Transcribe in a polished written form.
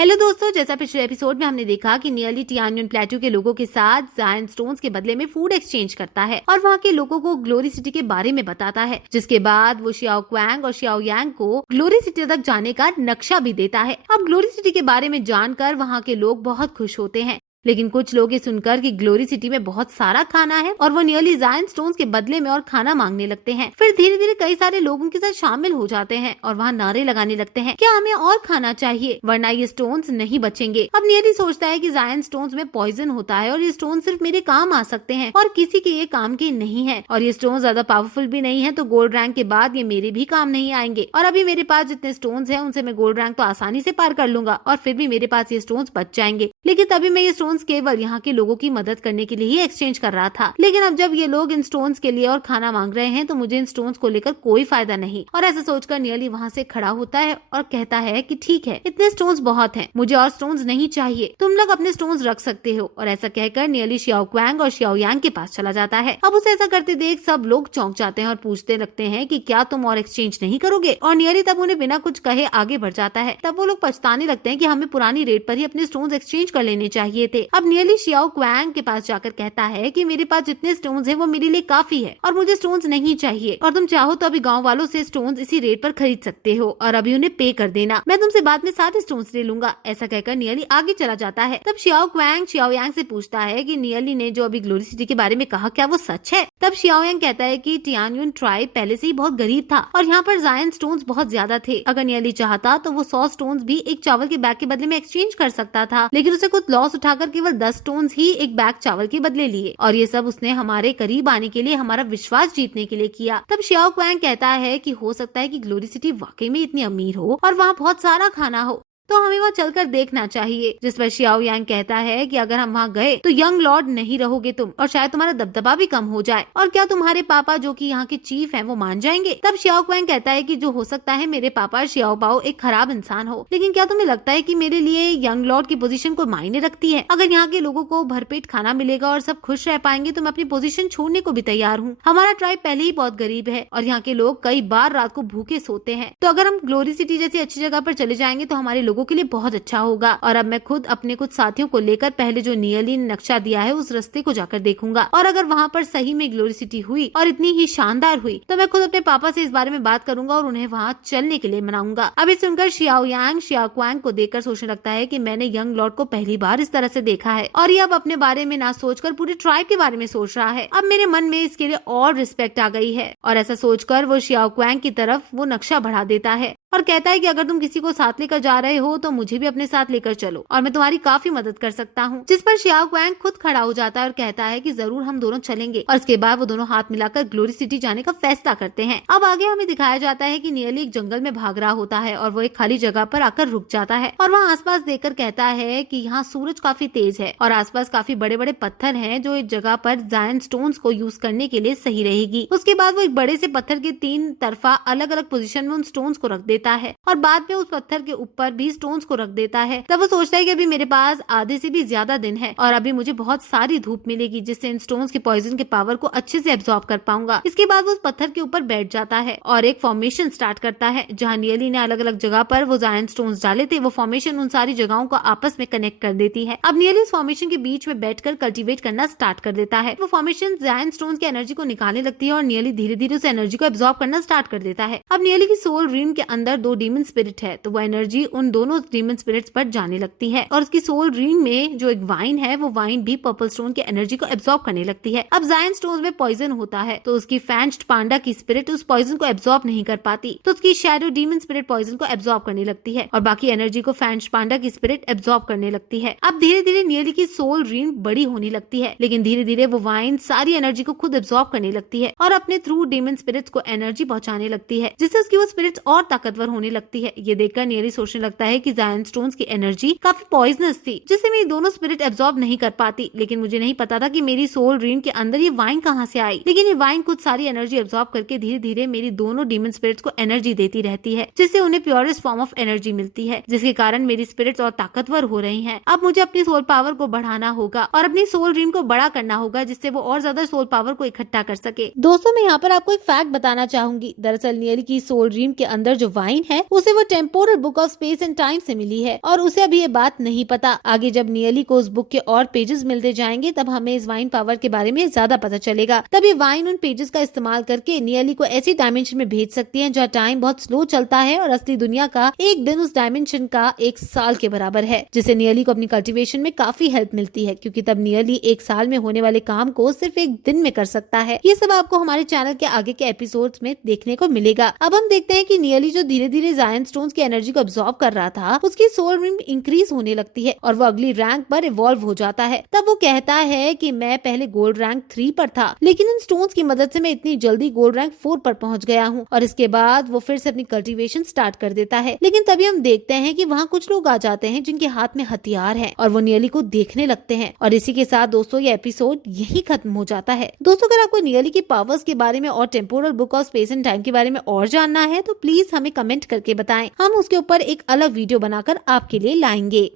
Hello दोस्तों, जैसा पिछले एपिसोड में हमने देखा कि नियली टियान्युन प्लेटू के लोगों के साथ जायंट स्टोन्स के बदले में फूड एक्सचेंज करता है और वहाँ के लोगों को ग्लोरी सिटी के बारे में बताता है, जिसके बाद वो शियाओ क्वांग और शियाओ यांग को ग्लोरी सिटी तक जाने का नक्शा भी देता है। अब ग्लोरी सिटी के बारे में जानकर वहाँ के लोग बहुत खुश होते हैं, लेकिन कुछ लोग ये सुनकर कि ग्लोरी सिटी में बहुत सारा खाना है और वो नियली जायंट स्टोन्स के बदले में और खाना मांगने लगते हैं। फिर धीरे धीरे कई सारे लोग उनके साथ शामिल हो जाते हैं और वहाँ नारे लगाने लगते हैं, क्या हमें और खाना चाहिए, वरना ये स्टोन्स नहीं बचेंगे। अब नियली सोचता है कि जायंट स्टोन्स में पॉइजन होता है और ये स्टोन सिर्फ मेरे काम आ सकते हैं और किसी के ये काम के नहीं है, और ये स्टोन ज्यादा पावरफुल भी नहीं है, तो गोल्ड रैंक के बाद ये मेरे भी काम नहीं आएंगे। और अभी मेरे पास जितने स्टोन्स हैं उनसे मैं गोल्ड रैंक तो आसानी से पार कर लूंगा और फिर भी मेरे पास ये स्टोन्स बच जाएंगे। लेकिन तभी मैं ये स्टोन्स केवल यहाँ लोगों की मदद करने के लिए ही एक्सचेंज कर रहा था, लेकिन अब जब ये लोग इन स्टोन्स के लिए और खाना मांग रहे हैं तो मुझे इन स्टोन्स को लेकर कोई फायदा नहीं। और ऐसा सोचकर नियली वहाँ से खड़ा होता है और कहता है कि ठीक है, इतने स्टोन्स बहुत हैं, मुझे और स्टोन्स नहीं चाहिए, तुम लोग अपने स्टोन्स रख सकते हो। और ऐसा कहकर नियली शियाओ क्वांग और शियाओ यांग के पास चला जाता है। अब उसे ऐसा करते देख सब लोग चौंक जाते हैं और पूछते लगते हैं कि क्या तुम और एक्सचेंज नहीं करोगे, और नियली तब उन्हें बिना कुछ कहे आगे बढ़ जाता है। तब वो लोग पछताने लगते हैं कि हमें पुरानी रेट पर ही अपने स्टोन्स एक्सचेंज कर लेने चाहिए थे। अब नियली शियाओ क्वांग के पास जाकर कहता है कि मेरे पास जितने स्टोन्स हैं वो मेरे लिए काफी है और मुझे स्टोन्स नहीं चाहिए, और तुम चाहो तो अभी गांव वालों से स्टोन्स इसी रेट पर खरीद सकते हो और अभी उन्हें पे कर देना, मैं तुमसे बाद में सारे स्टोन्स ले लूंगा। ऐसा कहकर नियली आगे चला जाता है। तब शियाओ क्वांग शियाओ यांग से पूछता है कि नियली ने जो अभी ग्लोरी सिटी के बारे में कहा क्या वो सच है। तब शियाओ यांग कहता है कि टियान्युन ट्राइब पहले से ही बहुत गरीब था और यहाँ पर जायंट स्टोन्स बहुत ज्यादा थे। अगर नियली चाहता तो वो 100 स्टोन्स भी एक चावल के बैग के बदले में एक्सचेंज कर सकता था, लेकिन उसे कुछ लॉस उठाकर केवल 10 स्टोन्स ही एक बैग चावल के बदले लिए, और ये सब उसने हमारे करीब आने के लिए, हमारा विश्वास जीतने के लिए किया। तब शियाओ क्वांग कहता है कि हो सकता है कि ग्लोरी सिटी वाकई में इतनी अमीर हो और वहाँ बहुत सारा खाना हो, तो हमें वहाँ चलकर देखना चाहिए। जिस पर शियाओ यांग कहता है कि अगर हम वहाँ गए तो यंग लॉर्ड नहीं रहोगे तुम, और शायद तुम्हारा दबदबा भी कम हो जाए, और क्या तुम्हारे पापा जो कि यहाँ के चीफ हैं वो मान जाएंगे। तब शियाओ क्वांग कहता है कि जो हो सकता है मेरे पापा शियाओ बाओ एक खराब इंसान हो, लेकिन क्या तुम्हें लगता है कि मेरे लिए यंग लॉर्ड की पोजीशन को मायने रखती है। अगर यहाँ के लोगों को भरपेट खाना मिलेगा और सब खुश रह पाएंगे तो मैं अपनी पोजीशन छोड़ने को भी तैयार हूँ। हमारा ट्राइब पहले ही बहुत गरीब है और यहाँ के लोग कई बार रात को भूखे सोते हैं, तो अगर हम ग्लोरी सिटी जैसी अच्छी जगह पर चले जाएंगे तो हमारे लोगों के लिए बहुत अच्छा होगा। और अब मैं खुद अपने कुछ साथियों को लेकर पहले जो नियली ने नक्शा दिया है उस रास्ते को जाकर देखूंगा, और अगर वहाँ पर सही में ग्लोरी सिटी हुई और इतनी ही शानदार हुई तो मैं खुद अपने पापा से इस बारे में बात करूंगा और उन्हें वहाँ चलने के लिए मनाऊंगा। अभी सुनकर शियाओ यांग शियाओ क्वांग को देखकर सोचने लगता है कि मैंने यंग लॉर्ड को पहली बार इस तरह से देखा है और ये अब अपने बारे में ना सोचकर पूरे ट्राइब के बारे में सोच रहा है। अब मेरे मन में इसके लिए और रिस्पेक्ट आ गई है, और ऐसा सोचकर वो शियाओ क्वांग की तरफ वो नक्शा बढ़ा देता है और कहता है कि अगर तुम किसी को साथ लेकर जा रहे हो तो मुझे भी अपने साथ लेकर चलो और मैं तुम्हारी काफी मदद कर सकता हूँ। जिस पर शियाओ क्वांग खुद खड़ा हो जाता है और कहता है कि जरूर हम दोनों चलेंगे, और इसके बाद वो दोनों हाथ मिलाकर ग्लोरी सिटी जाने का फैसला करते हैं। अब आगे हमें दिखाया जाता है कि नियली एक जंगल में भाग रहा होता है और वो एक खाली जगह पर आकर रुक जाता है और वहाँ आसपास देखकर कहता है कि यहाँ सूरज काफी तेज है और आसपास काफी बड़े बड़े पत्थर हैं जो इस जगह पर जायंट स्टोन्स को यूज करने के लिए सही रहेगी। उसके बाद वो एक बड़े से पत्थर के 3 तरफा अलग अलग पोजीशन में उन स्टोन्स को रख देता है और बाद में उस पत्थर के ऊपर भी स्टोन्स को रख देता है। तब वो सोचता है कि अभी मेरे पास आधे से भी ज्यादा दिन है और अभी मुझे बहुत सारी धूप मिलेगी जिससे इन स्टोन्स के पॉइजन के पावर को अच्छे से एब्जॉर्ब कर पाऊंगा। इसके बाद वो उस पत्थर के ऊपर बैठ जाता है और एक फॉर्मेशन स्टार्ट करता है। जहाँ नियली ने अलग अलग जगह पर वो जायंट स्टोन्स डाले थे, वो फॉर्मेशन उन सारी जगहों को आपस में कनेक्ट कर देती है। अब नियली इस फॉर्मेशन के बीच में बैठकर कल्टीवेट करना स्टार्ट कर देता है। वो फॉर्मेशन जायंट स्टोन्स की एनर्जी को निकालने लगती है और नियली धीरे धीरे उस एनर्जी को एब्जॉर्ब करना स्टार्ट कर देता है। अब नियली की सोल रिंग के अंदर 2 डीमन स्पिरिट है, तो वो एनर्जी उन दोनों डीमन स्पिरिट्स पर जाने लगती है और उसकी सोल रिंग में जो एक वाइन है वो वाइन भी पर्पल स्टोन की एनर्जी को एब्जॉर्ब करने लगती है। अब जायंट स्टोन्स में पॉइजन होता है तो उसकी फैंच्ड पांडा की स्पिरिट उस पॉइजन को एब्जॉर्ब नहीं कर पाती, तो उसकी शैडो डीमन स्पिरिट पॉइजन को एब्जॉर्ब करने लगती है और बाकी एनर्जी को फैंच्ड पांडा की स्पिरिट एब्जॉर्ब करने लगती है। अब धीरे धीरे नियली की सोल रिंग बड़ी होने लगती है, लेकिन धीरे धीरे वो वाइन सारी एनर्जी को खुद एब्जॉर्ब करने लगती है और अपने थ्रू डीमन स्पिरिट्स को एनर्जी पहुंचाने लगती है, जिससे उसकी वो स्पिरिट्स और ताकतवर होने लगती है। ये देखकर नियली सोचने लगता है कि जायंट स्टोन्स की एनर्जी काफी पॉइजनस थी जिससे मेरी दोनों स्पिरिट एब्जॉर्ब नहीं कर पाती, लेकिन मुझे नहीं पता था कि मेरी सोल रिंग के अंदर ये वाइन कहाँ से आई। लेकिन ये वाइन कुछ सारी एनर्जी एब्जॉर्ब करके धीरे धीरे मेरी दोनों डीमन स्पिरिट्स को एनर्जी देती रहती है, जिससे उन्हें प्योरेस्ट फॉर्म ऑफ एनर्जी मिलती है, जिसके कारण मेरी स्पिरिट्स और ताकतवर हो रही हैं। अब मुझे अपनी सोल पावर को बढ़ाना होगा और अपनी सोल रिंग को बड़ा करना होगा जिससे वो और ज्यादा सोल पावर को इकट्ठा कर सके। दोस्तों, मैं यहाँ पर आपको एक फैक्ट बताना चाहूंगी। दरअसल नियली की सोल रिंग के अंदर जो वाइन है उसे वो temporal book of space and time से मिली है और उसे अभी ये बात नहीं पता। आगे जब नियली को उस बुक के और पेजेस मिलते जाएंगे तब हमें इस वाइन पावर के बारे में ज्यादा पता चलेगा। तभी वाइन उन पेजेस का इस्तेमाल करके नियली को ऐसी डायमेंशन में भेज सकती है जहाँ टाइम बहुत स्लो चलता है और असली दुनिया का एक दिन उस डायमेंशन का 1 साल के बराबर है, जिससे नियली को अपनी कल्टीवेशन में काफी हेल्प मिलती है, क्योंकि तब नियली 1 साल में होने वाले काम को सिर्फ 1 दिन में कर सकता है। ये सब आपको हमारे चैनल के आगे के एपिसोड्स में देखने को मिलेगा। अब हम देखते हैं कि नियली जो धीरे धीरे जायंट स्टोन्स की एनर्जी को अब्सॉर्ब कर रहा था, उसकी सोल रिंग इंक्रीज होने लगती है और वो अगली रैंक पर इवॉल्व हो जाता है। तब वो कहता है कि मैं पहले गोल्ड रैंक 3 पर था, लेकिन इन स्टोन्स की मदद से मैं इतनी जल्दी गोल्ड रैंक 4 पर पहुंच गया हूँ। और इसके बाद वो फिर से अपनी कल्टीवेशन स्टार्ट कर देता है। लेकिन तभी हम देखते हैं कि वहाँ कुछ लोग आ जाते हैं जिनके हाथ में हथियार है और वो नियली को देखने लगते हैं। और इसी के साथ दोस्तों ये एपिसोड यही खत्म हो जाता है। दोस्तों अगर आपको नियली की पावर्स के बारे में और temporal book of space and time के बारे में और जानना है तो प्लीज हमें कमेंट करके बताएं। हम उसके ऊपर एक अलग वीडियो बनाकर आपके लिए लाएंगे।